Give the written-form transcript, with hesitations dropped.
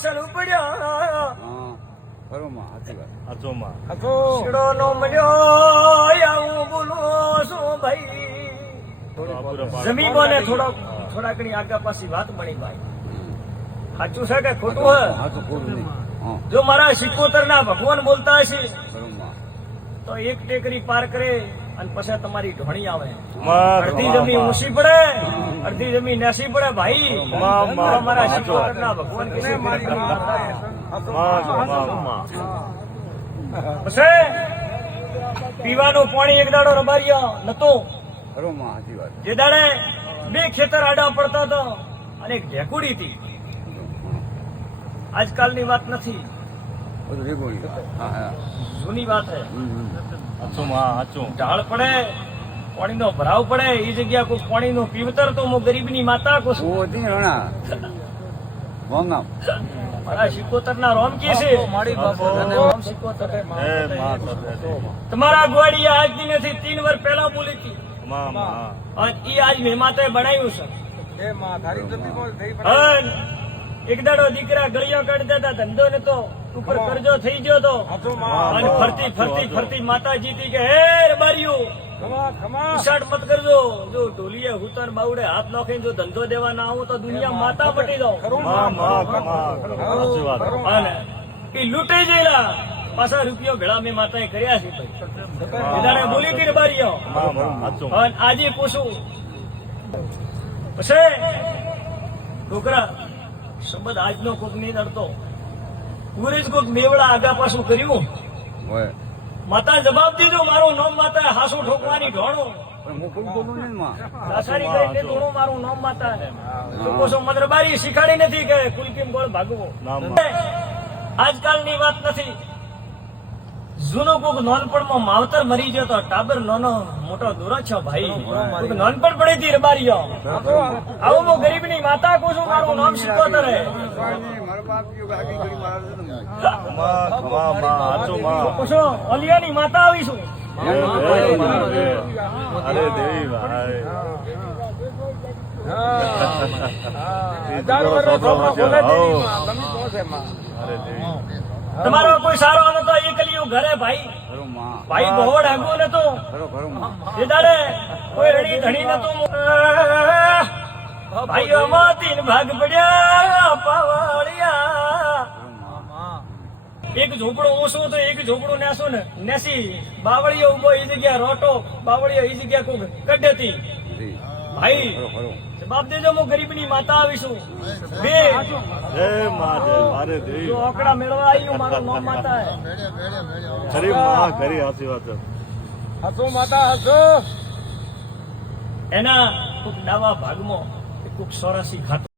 દર્શન ઉપડ્યા શીડો નો મળ્યો આવું બોલું છું ભાઈ જમીનો ને થોડા ઘણી આગા પાછી વાત બની ભાઈ સાચું છે કે ખોટું હે જો મારા સિકોતર ના ભગવાન બોલતા હશે તો એક ટેકરી પાર કરે અને પછી તમારી ઢોણી આવે અડધી જમીન ઊંચી પડે અડધી જમીન નેસી પડે ભાઈ મારા સિકોતર ના ભગવાન પછી પીવાનું પાણી એક દાડો રબારિયા નતો જે દાડે બે ખેતર આડા પડતા હતા અને એક ઢેકુડી હતી આજકાલની વાત નથી જૂની વાત છે ઢાળ પડે પાણીનો ભરાવ પડે એ જગ્યા કોઈ પાણીનું પીવતર તો ગરીબની માતા કો મારા સિકોતર ના રોમ કે છે તમારા ગોળી આજની નથી 3 વર્ષ પહેલા બોલી હતી અને એ આજ મહેમાતે બનાવ્યું છે એક દાડો દીકરા ગળિયો કાઢતા હતા ધંધો નતો ઉપર કરજો થઈ ગયો તો અને ફરતી માતા જીતી કે હે રબારીઓ ઉછાટ મત કરજો જો ઢોલીએ હુતન બાવડે હાથ નાખીને જો ધંધો દેવા ના આવું તો દુનિયા માતા પટી જાવ અને એ લૂંટાઈ ગયેલા પાછા રૂપિયો ભેળા મેં માતાએ કર્યા છે ભાઈ બોલી હતી રબારીઓ અને આજે પૂછું પછી છોકરા શબ્દ આજનો કોક નહીં નડતો પૂરી જ કોક મેવડા આગા પાછું કર્યું માતા જવાબ દીધો મારું નામ માતા હાસુ ઠોકવાની ઢોણો મારું નામ માતા લોકો શું મદરબારી શીખાડી નથી કે કુલકીમ ગોળ ભાગવો આજકાલની વાત નથી જૂનો કોક નાનપણમાં માવતર મરી ગયો તો ટાબર નાનો મોટો દોરો છો ભાઈ નાનપણ પડી હતી રબારીઓ આવું હું ગરીબની માતા કહું છું મારું નામ સિકોતર હે અલિયાની માતા આવીશું અરે દેવી ભાઈ તમારો કોઈ સારો નતો એ કલિયું ઘરે ભાઈ ભાઈ બહોડ આગો નતો એ દાડે કોઈ રડી ધણી નતો ભાઈઓ માં 3 ભાગ પડ્યા પાવળિયા એક ઝૂંપડો ઓછો તો એક ઝૂંપડું નેસો ને નેસી બાવળીઓ ઉભો એ જગ્યા રોટો બાવળીઓ એ જગ્યા કોઈ કડેતી ભાઈ બાપ દેજો હું ગરીબની માતા આવીશું બે આંકડા મેળવા આવ્યું મારું નામ માતા એના કોક ડાવા ભાગમાં કોક 84 ખાતું